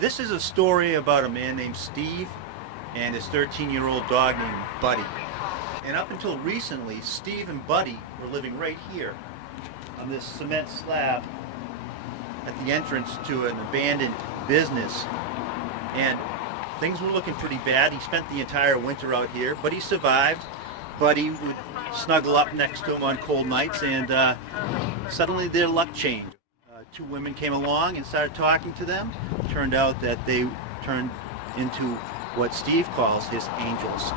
This is a story about a man named Steve and his 13-year-old dog named Buddy. And up until recently, Steve and Buddy were living right here on this cement slab at the entrance to an abandoned business. And things were looking pretty bad. He spent the entire winter out here, but he survived. Buddy would snuggle up next to him on cold nights, and suddenly their luck changed. Two women came along and started talking to them. Turned out that they turned into what Steve calls his angels.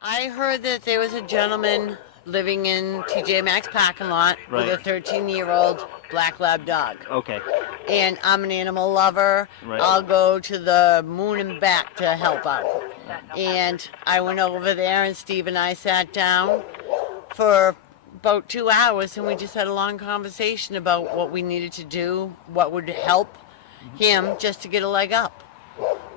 I heard that there was a gentleman living in TJ Maxx parking lot with a 13-year-old black lab dog. Okay. And I'm an animal lover. Right. I'll go to the moon and back to help out. And I went over there, and Steve and I sat down for about 2 hours, and we just had a long conversation about what we needed to do, what would help him just to get a leg up.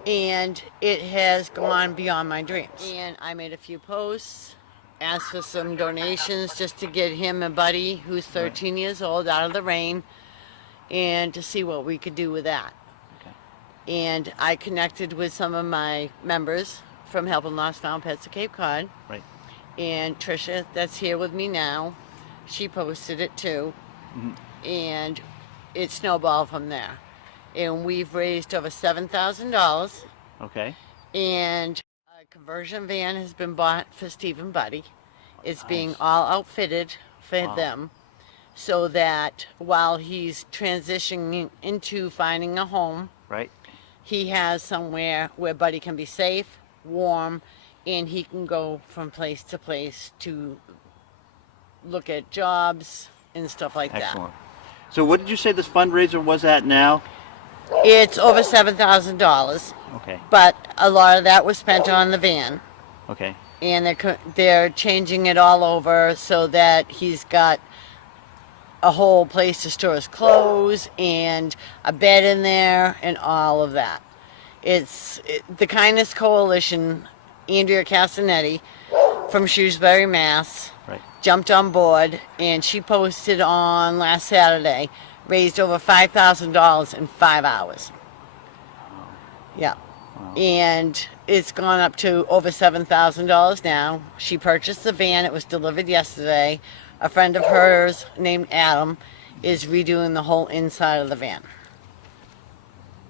And it has gone beyond my dreams. And I made a few posts, asked for some donations just to get him and Buddy, who's 13 years old, out of the rain, and to see what we could do with that. Okay. And I connected with some of my members from Helping Lost Found Pets of Cape Cod. Right. And Tricia, that's here with me now, she posted it too. And it snowballed from there. And we've raised over $7,000. Okay. And a conversion van has been bought for Steve and Buddy. It's being all outfitted for them, so that while he's transitioning into finding a home, Right. he has somewhere where Buddy can be safe, warm, and he can go from place to place to look at jobs and stuff like Excellent. So what did you say this fundraiser was at now? that. It's over $7,000, Okay. but a lot of that was spent on the van. Okay. And they're changing it all over so that he's got a whole place to store his clothes and a bed in there and all of that. The Kindness Coalition, Andrea Castanetti from Shrewsbury, Mass. Right. Jumped on board, and she posted on last Saturday, raised over $5,000 in 5 hours. Yeah. Wow. And it's gone up to over $7,000 now. She purchased the van. It was delivered yesterday. A friend of hers named Adam is redoing the whole inside of the van.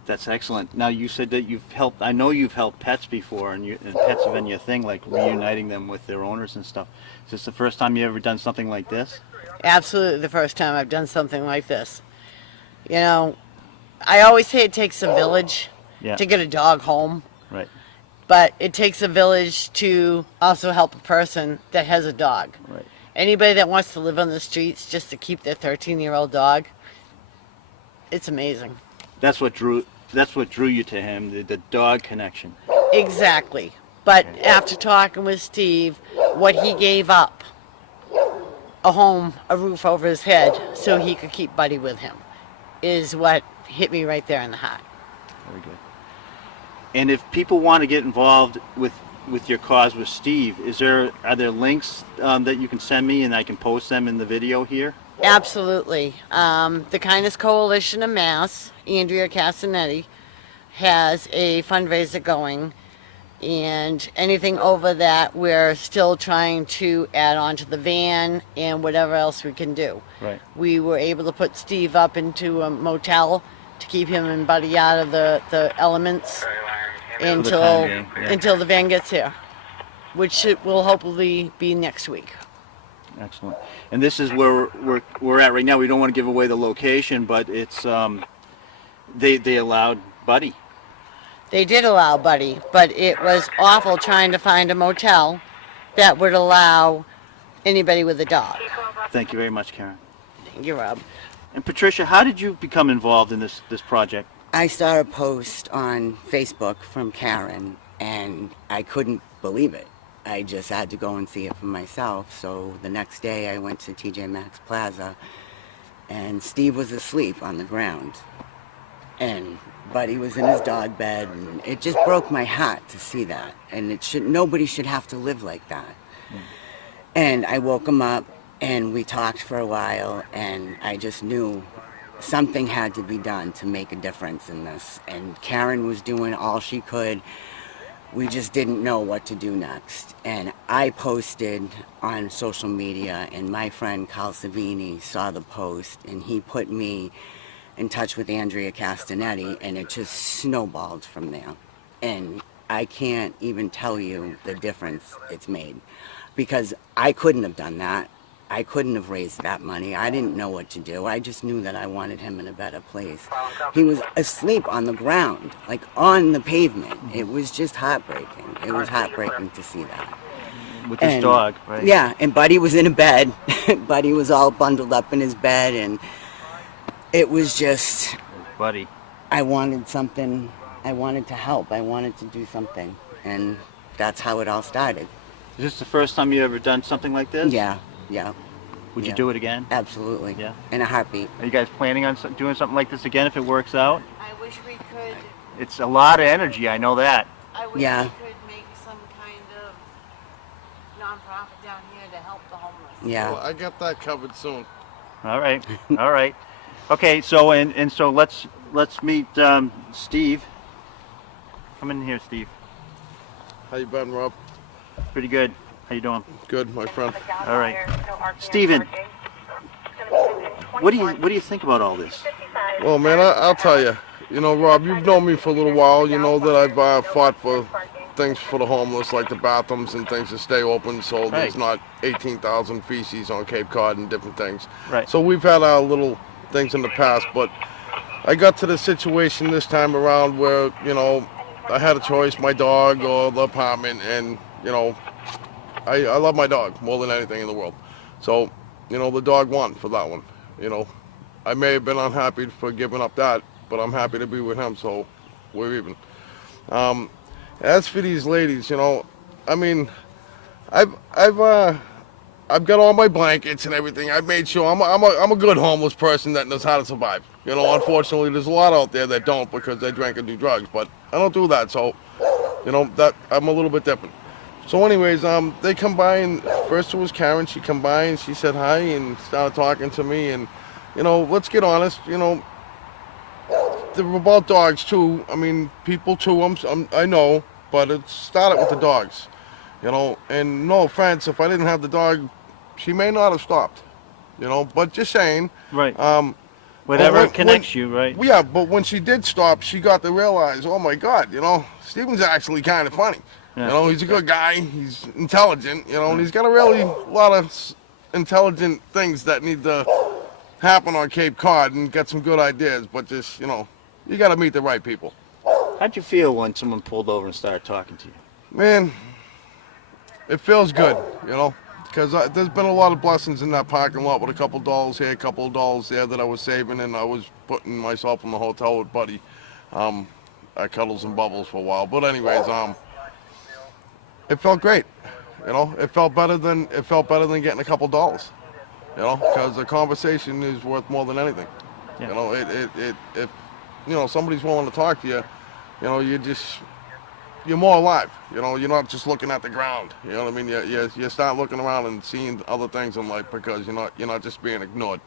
That's excellent. Now you said that you've helped. I know you've helped pets before, and pets have been your thing, like reuniting them with their owners and stuff. Is this the first time you ever done something like this? Absolutely the first time I've done something like this. You know, I always say it takes a village to get a dog home. Right. But it takes a village to also help a person that has a dog. Right. Anybody that wants to live on the streets just to keep their 13-year-old dog, it's amazing. That's what drew you to him, the dog connection. Exactly. But after talking with Steve, what he gave up, a home, a roof over his head, so he could keep Buddy with him, is what hit me right there in the heart. Very good. And if people want to get involved with your cause with Steve, are there links that you can send me and I can post them in the video here? Absolutely. The Kindness Coalition of Mass, Andrea Castanetti, has a fundraiser going, and anything over that we're still trying to add on to the van and whatever else we can do. Right. We were able to put Steve up into a motel to keep him and Buddy out of the elements until the van gets here, which will hopefully be next week. Excellent. And this is where we're at right now. We don't want to give away the location, but it's they allowed Buddy. They did allow Buddy, but it was awful trying to find a motel that would allow anybody with a dog. Thank you very much, Karen. Thank you, Rob. And Patricia, how did you become involved in this project? I saw a post on Facebook from Karen, and I couldn't believe it. I just had to go and see it for myself. So the next day I went to TJ Maxx Plaza, and Steve was asleep on the ground. And Buddy was in his dog bed, and it just broke my heart to see that. And nobody should have to live like that. And I woke him up, and we talked for a while, and I just knew something had to be done to make a difference in this. And Karen was doing all she could. We just didn't know what to do next. And I posted on social media, and my friend Carl Savini saw the post, and he put me in touch with Andrea Castanetti, and it just snowballed from there. And I can't even tell you the difference it's made, because I couldn't have done that. I couldn't have raised that money. I didn't know what to do. I just knew that I wanted him in a better place. He was asleep on the ground, like on the pavement. It was just heartbreaking. It was heartbreaking to see that. With his And, dog, right? Yeah, and Buddy was in a bed. Buddy was all bundled up in his bed, and it was just, Buddy. I wanted something. I wanted to help. I wanted to do something. And that's how it all started. Is this the first time you ever done something like this? Yeah. Would you Yeah. do it again? Absolutely. Yeah. In a heartbeat. Are you guys planning on doing something like this again if it works out? I wish we could. It's a lot of energy, I know that. I wish Yeah. we could make some kind of nonprofit down here to help the homeless. Yeah. Well, I got that covered soon. All right, all right. Okay, so and so let's meet Steve. Come in here, Steve. How you been, Rob? Pretty good. How you doing? Good, my friend. All right. Steven, what do you think about all this? Well, man, I'll tell you. You know, Rob, you've known me for a little while. You know that I've fought for things for the homeless, like the bathrooms and things to stay open, so there's not 18,000 feces on Cape Cod and different things. Right. So we've had our little things in the past, but I got to the situation this time around where, you know, I had a choice, my dog or the apartment, and, you know, I love my dog more than anything in the world. So, you know, the dog won for that one. You know, I may have been unhappy for giving up that, but I'm happy to be with him, so we're even. As for these ladies, you know, I mean, I've got all my blankets and everything. I've made sure I'm a good homeless person that knows how to survive. You know, unfortunately, there's a lot out there that don't because they drink and do drugs, but I don't do that, so, you know, that I'm a little bit different. So anyways, they come by, and first it was Karen. She come by and she said hi and started talking to me, and, you know, let's get honest, you know, they're about dogs too. I mean, people too, I know, but it started with the dogs, you know, and no offense, if I didn't have the dog, she may not have stopped, you know, but just saying. Right. Whatever connects you, right? Yeah, but when she did stop, she got to realize, oh my God, you know, Steven's actually kind of funny. Yeah. You know, he's a good guy, he's intelligent, you know, and he's got a lot of intelligent things that need to happen on Cape Cod and get some good ideas, but just, you know, you got to meet the right people. How'd you feel when someone pulled over and started talking to you? Man, it feels good, you know, because there's been a lot of blessings in that parking lot with a couple dollars here, a couple of dollars there that I was saving, and I was putting myself in the hotel with Buddy at Cuddles and Bubbles for a while. But anyways, it felt great, you know. It felt better than getting a couple dollars, you know, because the conversation is worth more than anything. Yeah. You know, if you know somebody's willing to talk to you, you know, you're more alive. You know, you're not just looking at the ground. You know what I mean? You start looking around and seeing other things in life because you're not just being ignored.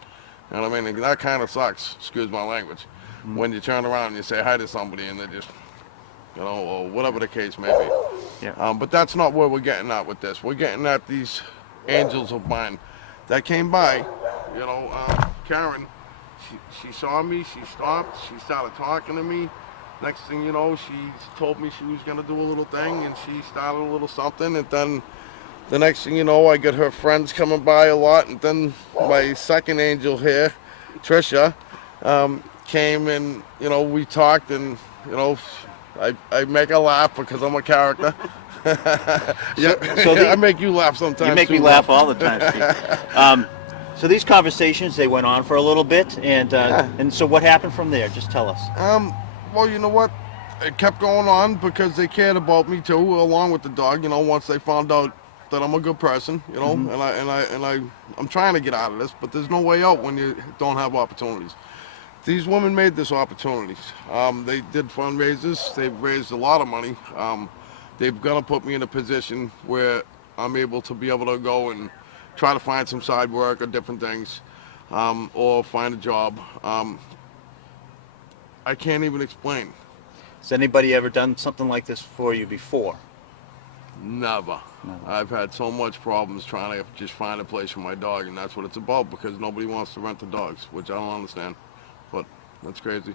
You know what I mean? And that kind of sucks. Excuse my language. Mm-hmm. When you turn around and you say hi to somebody and they just, you know, or whatever the case may be. Yeah. But that's not where we're getting at with this. We're getting at these angels of mine that came by. You know, Karen, she saw me, she stopped, she started talking to me. Next thing you know, she told me she was going to do a little thing, and she started a little something, and then the next thing you know, I get her friends coming by a lot, and then my second angel here, Trisha, came, and, you know, we talked, and, you know, I make her laugh because I'm a character. Yeah, I make you laugh sometimes. You make too, me laugh all the time, Steve. So these conversations, they went on for a little bit, and so what happened from there? Just tell us. Well, you know what? It kept going on because they cared about me too, along with the dog. You know, once they found out that I'm a good person, you know, mm-hmm. I'm trying to get out of this, but there's no way out when you don't have opportunities. These women made this opportunities. They did fundraisers. They've raised a lot of money. They've got to put me in a position where I'm able to go and try to find some side work or different things. or find a job. I can't even explain. Has anybody ever done something like this for you before? Never. I've had so much problems trying to just find a place for my dog, and that's what it's about, because nobody wants to rent the dogs, which I don't understand, but that's crazy.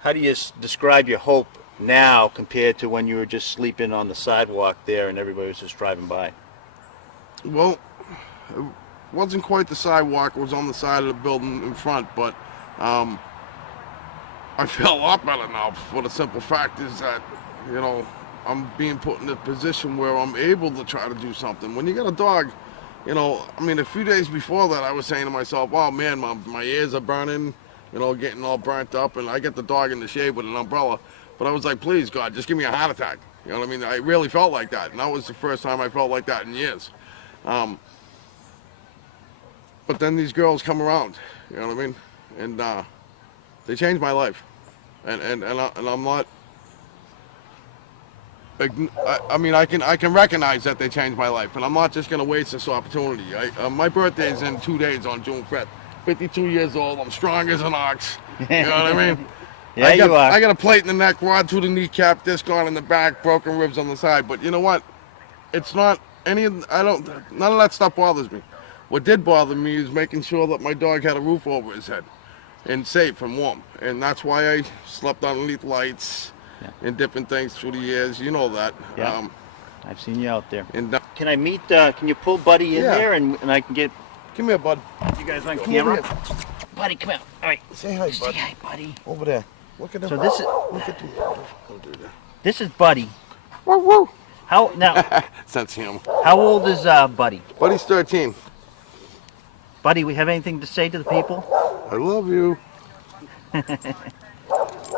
How do you describe your hope now compared to when you were just sleeping on the sidewalk there and everybody was just driving by? Well, it wasn't quite the sidewalk, it was on the side of the building in front, but I feel a lot better now, for the simple fact is that, you know, I'm being put in a position where I'm able to try to do something. When you got a dog, you know, I mean, a few days before that, I was saying to myself, oh man, my ears are burning, you know, getting all burnt up, and I get the dog in the shade with an umbrella. But I was like, please, God, just give me a heart attack. You know what I mean? I really felt like that, and that was the first time I felt like that in years. But then these girls come around, you know what I mean? And they changed my life. And I'm not... I mean, I can recognize that they changed my life, and I'm not just gonna waste this opportunity. My birthday is in 2 days on June 5th. 52 years old. I'm strong as an ox. You know what I mean? Yeah, you are. I got a plate in the neck, rod through the kneecap, disc on in the back, broken ribs on the side. But you know what? It's not any. None of that stuff bothers me. What did bother me is making sure that my dog had a roof over his head, and safe and warm. And that's why I slept underneath lights. Yeah. And different things through the years, you know that. Yeah. I've seen you out there. And can I meet? Can you pull Buddy in there, and I can get? Come here, bud. You guys on Come camera? over here. Buddy, come out. All right. Say hi, bud. Say hi, Buddy. Over there. Look at him. So this is. Look at him. Don't do that. This is Buddy. Woo woo. How now? That's him. How old is Buddy? Buddy's 13. Buddy, we have anything to say to the people? I love you. Have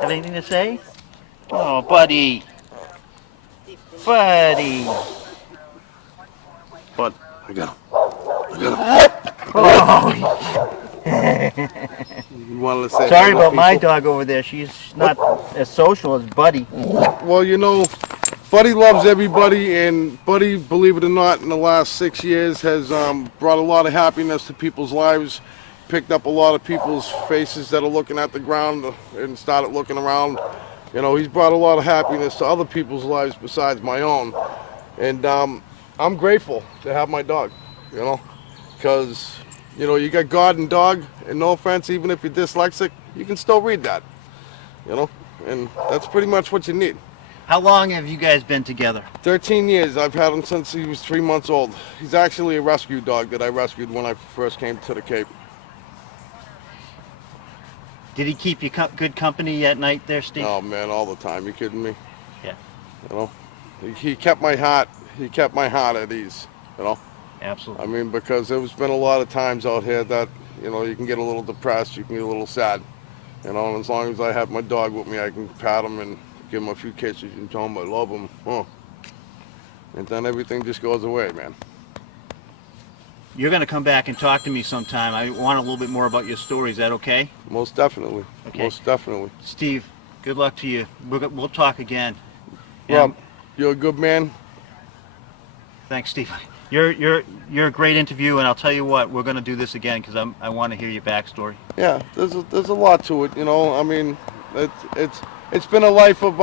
anything to say? Oh, Buddy. Buddy. Bud, I got him. I got him. Oh. You wanted to say Sorry hello, about my people? dog over there. She's not as social as Buddy. Well, you know, Buddy loves everybody, and Buddy, believe it or not, in the last 6 years has brought a lot of happiness to people's lives, picked up a lot of people's faces that are looking at the ground and started looking around. You know, he's brought a lot of happiness to other people's lives besides my own. And I'm grateful to have my dog, you know, because, you know, you got God and dog, and no offense, even if you're dyslexic, you can still read that, you know, and that's pretty much what you need. How long have you guys been together? 13 years. I've had him since he was 3 months old. He's actually a rescue dog that I rescued when I first came to the Cape. Did he keep you good company at night there, Steve? Oh man, all the time. You kidding me? Yeah. You know, he kept my heart. He kept my heart at ease. You know. Absolutely. I mean, because there's been a lot of times out here that, you know, you can get a little depressed, you can get a little sad. You know, and as long as I have my dog with me, I can pat him and give him a few kisses and tell him I love him. Oh. And then everything just goes away, man. You're going to come back and talk to me sometime. I want a little bit more about your story. Is that okay? Most definitely. Okay. Most definitely. Steve, good luck to you. We'll talk again. Rob, you're a good man. Thanks, Steve. You're a great interview, and I'll tell you what, we're going to do this again because I want to hear your backstory. Yeah, there's a lot to it, you know. I mean, it's been a life of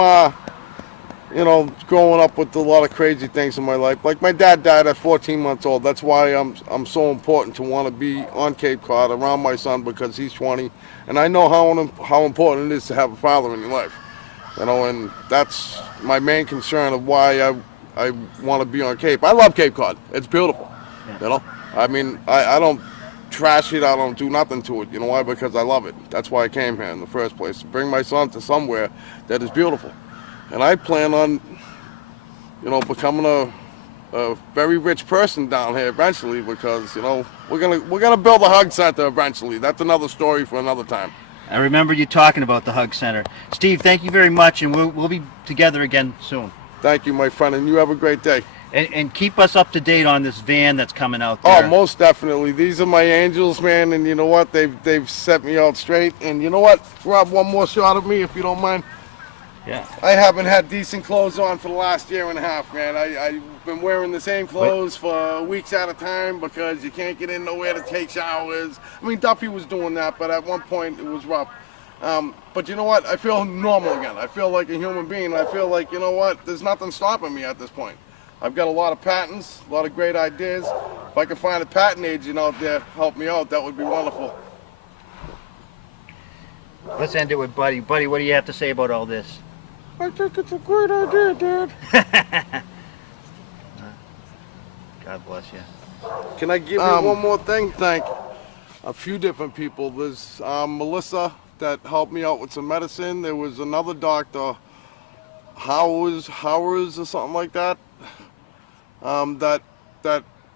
you know, growing up with a lot of crazy things in my life. Like my dad died at 14 months old. That's why I'm so important to want to be on Cape Cod around my son, because he's 20, and I know how important it is to have a father in your life. You know, and that's my main concern of why I want to be on Cape. I love Cape Cod. It's beautiful. Yeah. You know, I mean, I don't trash it. I don't do nothing to it. You know why? Because I love it. That's why I came here in the first place, to bring my son to somewhere that is beautiful. And I plan on, you know, becoming a very rich person down here eventually, because, you know, we're gonna build a hug center eventually. That's another story for another time. I remember you talking about the Hug Center. Steve, thank you very much, and we'll be together again soon. Thank you, my friend, and you have a great day. And keep us up to date on this van that's coming out there. Oh, most definitely. These are my angels, man, and you know what? They've set me out straight. And you know what? Rob, one more shot of me, if you don't mind. Yeah. I haven't had decent clothes on for the last year and a half, man. I've been wearing the same clothes for weeks at a time because you can't get in nowhere to take showers. I mean, Duffy was doing that, but at one point it was rough. But you know what? I feel normal again. I feel like a human being. I feel like, you know what? There's nothing stopping me at this point. I've got a lot of patents, a lot of great ideas. If I could find a patent agent out there to help me out, that would be wonderful. Let's end it with Buddy. Buddy, what do you have to say about all this? I think it's a great idea, Dad. God bless you. Can I give you one more thing? Thank a few different people. There's Melissa that helped me out with some medicine. There was another doctor, Howers or something like that, that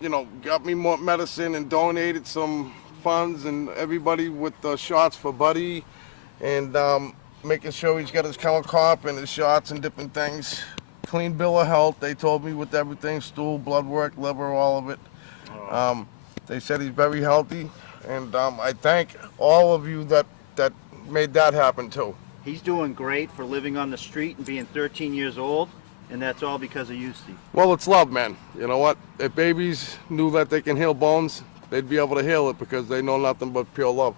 you know got me more medicine and donated some funds, and everybody with the shots for Buddy, and making sure he's got his kennel cop and his shots and different things. Clean bill of health. They told me with everything, stool, blood work, liver, all of it. They said he's very healthy, and I thank all of you that made that happen too. He's doing great for living on the street and being 13 years old, and that's all because of you, Steve. Well, it's love, man. You know what? If babies knew that they can heal bones, they'd be able to heal it because they know nothing but pure love.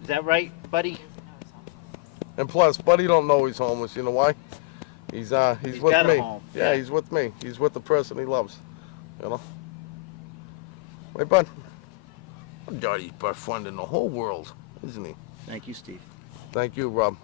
Is that right, Buddy? And plus, Buddy don't know he's homeless. You know why? He's with got me. a home. Yeah, he's with me. He's with the person he loves. You know. Wait, Bud. Daddy's best friend in the whole world, isn't he? Thank you, Steve. Thank you, Rob.